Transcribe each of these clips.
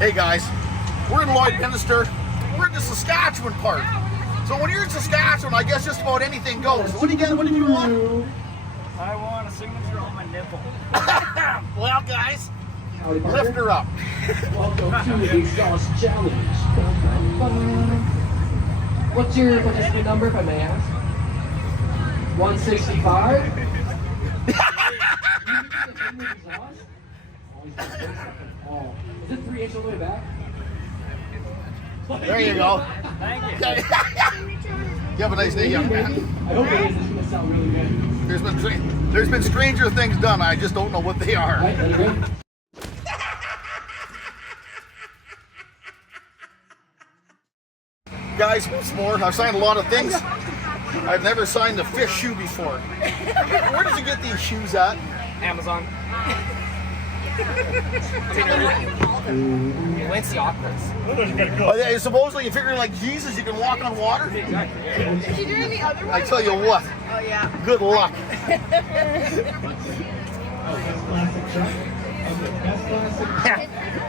Hey guys, we're in Lloydminster. We're in the Saskatchewan part. So when you're in Saskatchewan, I guess just about anything goes. What do you get? What do you want? I want a signature on my nipple. Well, guys, lift her up. Welcome to the Exhaust Challenge. What's your speed number, if I may ask? 165. Is it 3 inches all the way back? There you go. Thank you. You have a nice day, young man. I hope it is. It's going to sound really good. There's been stranger things done. I just don't know what they are. Right, there you go. Guys, once more, I've signed a lot of things. I've never signed a fish shoe before. Where did you get these shoes at? Amazon. Lindsay Operas. Oh, yeah, supposedly you're figuring like Jesus, you can walk on water? Is she doing the other one? I tell you what, Oh, yeah. good luck.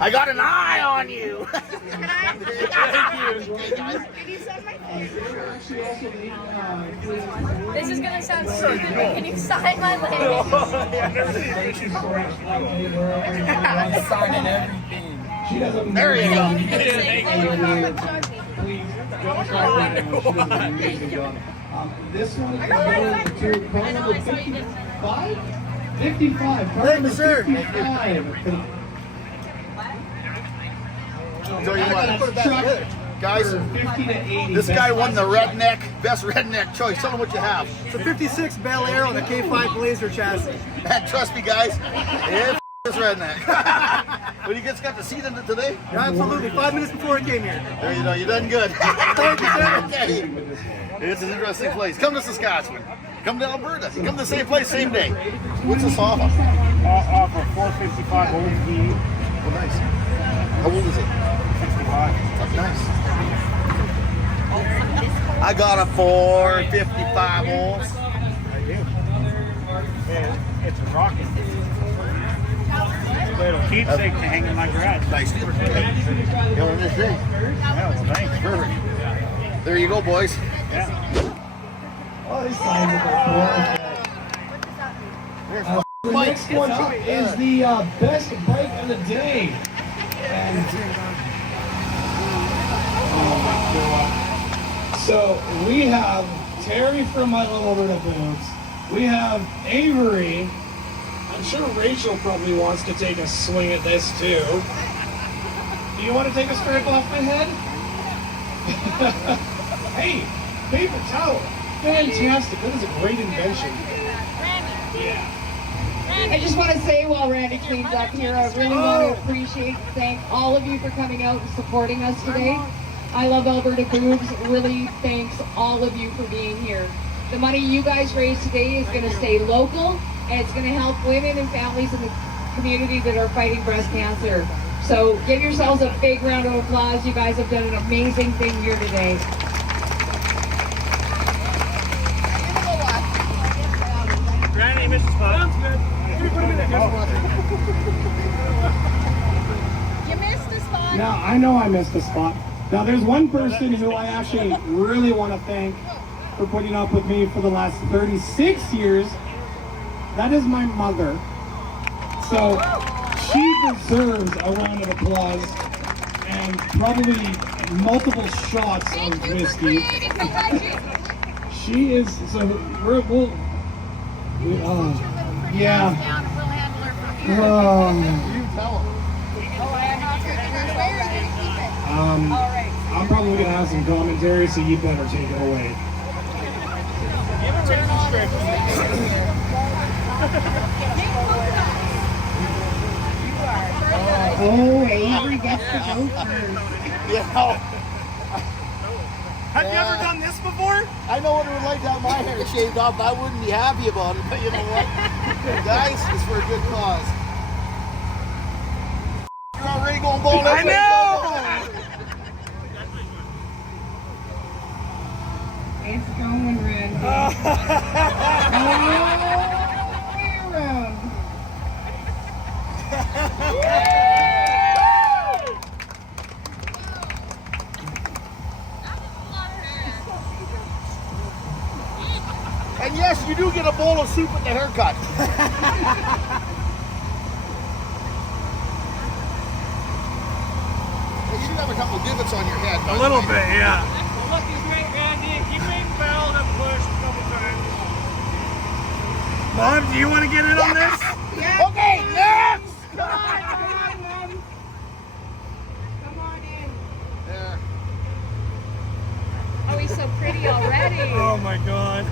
I got an eye on you. Can I? Hey, guys. Can you sign my face? This is gonna sound stupid, but can you sign my leg? I'm signing everything. There you go. This one is going to card number 55? 55. Card Thank you, number sir. 55. Tell you what, guys, 50 to 80. this guy won the best redneck choice. Tell him what you have. It's a 56 Bel Air on the K5 Blazer chassis. And trust me, guys, it's this redneck. But you guys got to see it today? Yeah, absolutely. 5 minutes before I came here. There you go. You done good. Thank you, sir. Okay. It's an interesting place. Come to Saskatchewan. Come to Alberta. Come to the same place, same day. What's this off of? Off of 455 old V. Oh, nice. How old is it? 65. Nice. I got a 455 old. I do. It's a rocket. Little keepsake to hang in my garage. Nice. You know this thing. Yeah, it's nice. Perfect. There you go, boys. Yeah. Oh, this signs are perfect. The next one up is the best bike of the day. And, oh my God. So we have Terry from My Little Alberta Boobs. We have Avery. I'm sure Rachel probably wants to take a swing at this too. Do you want to take a stripe off my head? Hey, paper towel. Fantastic. That is a great invention. Yeah. I just want to say while Randy cleans up here, I really want to appreciate and thank all of you for coming out and supporting us today. I Love Alberta Boobs really thanks all of you for being here. The money you guys raise today is going to stay local, and it's going to help women and families in the community that are fighting breast cancer. So give yourselves a big round of applause. You guys have done an amazing thing here today. Granny, you missed the spot. You missed the spot. Now, I know I missed a spot. Now, there's one person who I actually really want to thank for putting up with me for the last 36 years. That is my mother. So, she deserves a round of applause and probably multiple shots Thank of you for whiskey. creating the legend. She is, so we'll yeah. Down and we'll handle her from here. You tell him. Oh, I am not going to where are you going to keep it? All right. I'm probably going to have some commentary, so you better take it away. Oh, Avery gets to go first. Yeah. Have you ever done this before? I know what it would like to have my hair shaved off. I wouldn't be happy about it, but you know what? Guys, it's for a good cause. You're already going bald. I know! It's going, Randy. yes, you do get a bowl of soup at the haircut. Well, you do have a couple divots on your head. A little bit, yeah. Look, he's great, Randy. He made fouled and pushed a couple times. Mom, do you want to get in on this? Okay, next! Come on, Mom. Come on in. There. Oh, he's so pretty already. Oh my God.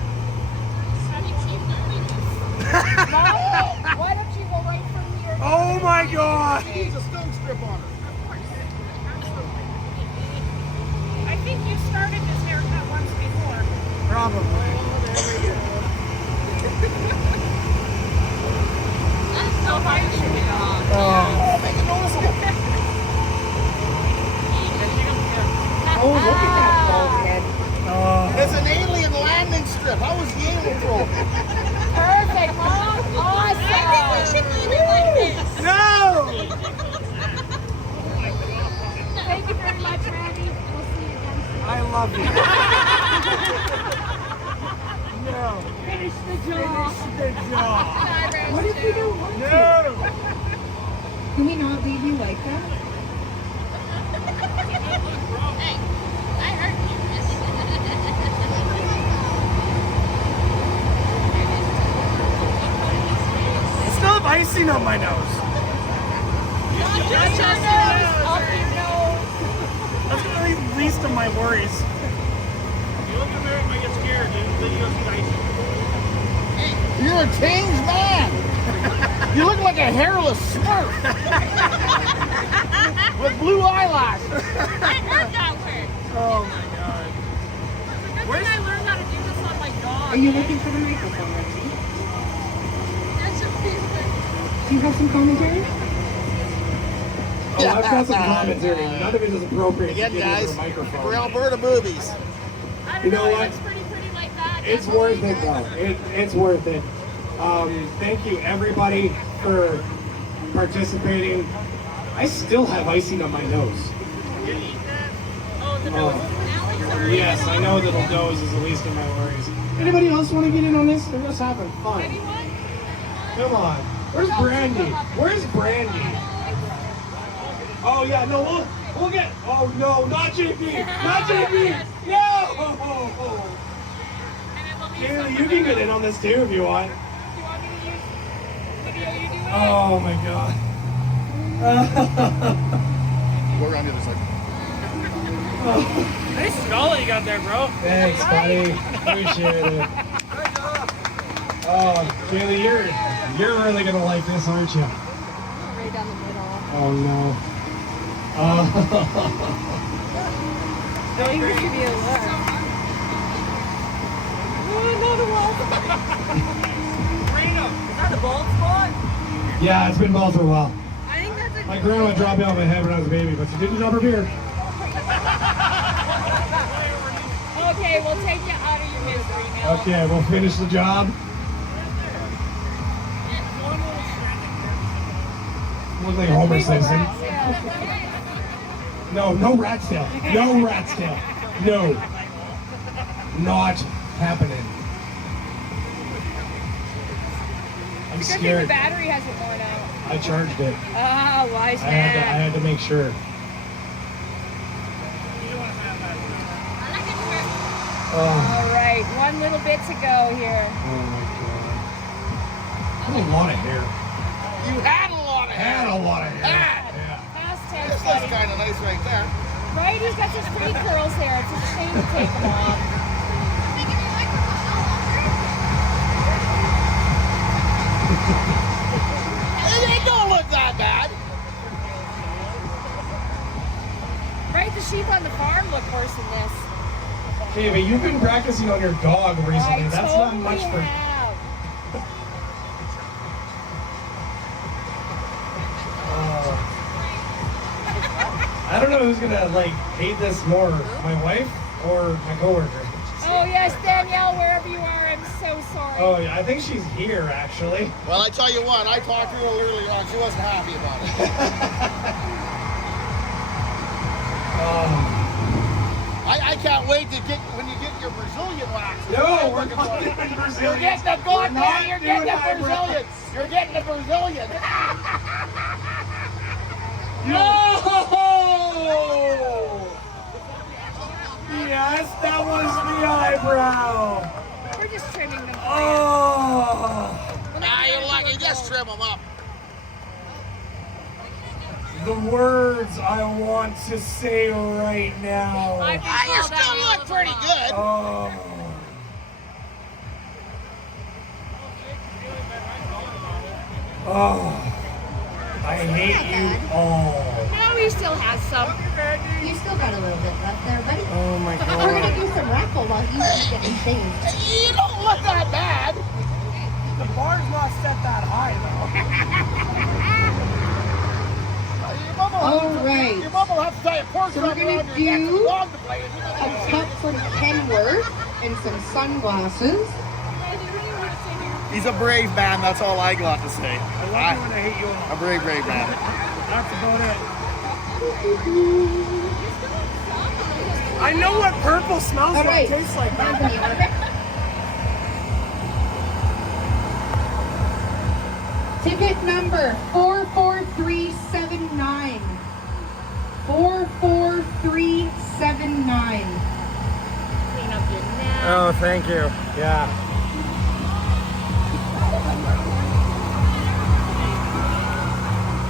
Mom, why don't you go right from here? Oh my God. She needs a stunt strip on her. I think you started this haircut once before. Probably. That's so hard to shoot it off. Oh, make it noticeable. Oh, look at that bald head. Oh. It's an alien landing strip. How was the alien pro? Perfect, Mom. Awesome. I think we should leave it like this. No! Thank you very much, Randy. We'll see you again soon. I love you. No. Finish the job. Good job. What if you don't want to? No. Can we not leave you like that? Hey, I heard you. I still have icing on my nose. Not just your nose, up your nose. That's really the least of my worries. You look at me, I get scared, dude. Then you go see ice. You're a changed man. You look like a hairless smurf with blue eyelashes. I heard that word. Oh my God. Good thing I learned how to do this on my dog. Are you looking for the microphone, Lindsay? That's a Do you have some commentary? Oh, I've got some commentary. None of it is appropriate Again, to get guys, into a microphone. for Alberta movies. I don't You know know, what? it looks pretty like that. It's That's worth all it though. It's worth it. Thank you everybody for participating. I still have icing on my nose. Oh, the nose. Alex, Yes, I know that the nose is the least of my worries. Anybody else want to get in on this? They're just having fun. anyone? Come on. Where's Brandy? Where's Brandy? Oh yeah, no, we'll get. Oh no, not JP, not JP. No. Kaylee, you can get in on this too if you want. You want me to use video you do? Oh my God. We're on the other side. Nice skull you got there, bro. Thanks, buddy. Appreciate it. Oh, Kaylee, you're really gonna like this, aren't you? Right down the middle. Oh no. Don't even give you a look. Another one. Is that the bald spot? Yeah, it's been bald for a while. I think that's a My grandma dropped out of my head when I was a baby, but she didn't drop her beard. Okay, we'll take you out of your misery now. Okay, we'll finish the job. Look like Homer Simpson. No, no rat's tail. No rat's tail. No. Not happening. I'm Good thing the scared. battery hasn't worn out. I charged it. Oh, wise I man. had to make sure. Oh, All right, one little bit to go here. oh my God. That's a lot of hair. You had a lot of hair. Had a lot of hair. Had. Yeah. Past tense, This looks buddy. kind of nice right there. Right? He's got such pretty curls there. It's a shame to take them off. It don't look that bad. Right? The sheep on the farm look worse than this. Okay, but you've been practicing on your dog recently. I That's totally not much for. have. I don't know who's gonna like hate this more, my wife or my coworker. Oh yes, Danielle, wherever you are, I'm so sorry. Oh yeah, I think she's here actually. Well, I tell you what, I talked to her earlier on. She wasn't happy about it. I can't wait to get when you get your your Brazilian wax. No, we're not doing Brazilian. You're getting the good man. You're getting the Brazilian. You're getting the Brazilian. No! Yes, that was the eyebrow. We're just trimming them. Oh! Nah, you're lucky. Just trim them up. The words I want to say right now. You still look pretty good. Oh. Oh. I hate you all. No, he still has some. You still got a little bit left there, buddy. Oh my We're god. gonna do some raffle while he's getting things. You don't look that bad. The bar's not set that high, though. All right. Your mom will have to tie a pork So we're chop gonna around your neck do for dog to play. A cup from Kenworth and some sunglasses. He's a brave man, that's all I got to say. I love you and I hate you all. A brave man. That's about it. I know what purple smells All like, right. tastes like. Anthony, ticket number 44379. 44379. Clean up your neck. Oh, thank you. Yeah.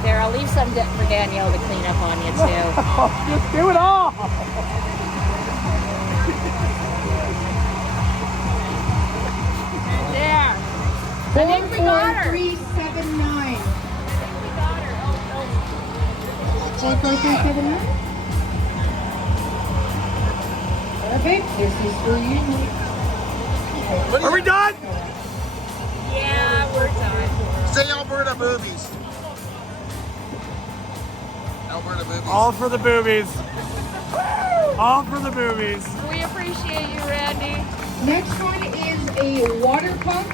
There, I'll leave some for Danielle to clean up on you too. Just do it all. There. I think we got her. 44379. We got her. Oh, 44379. Perfect. This is for you. Are we done? yeah, we're done. Say Alberta movies. Alberta movies. All for the boobies. All for the boobies. We appreciate you, Randy. Next one is a water pump,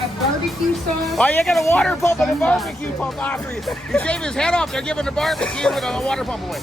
a barbecue sauce. Oh, you got a water pump and a barbecue pump after you. He shaved his head off. They're giving the barbecue and a water pump away.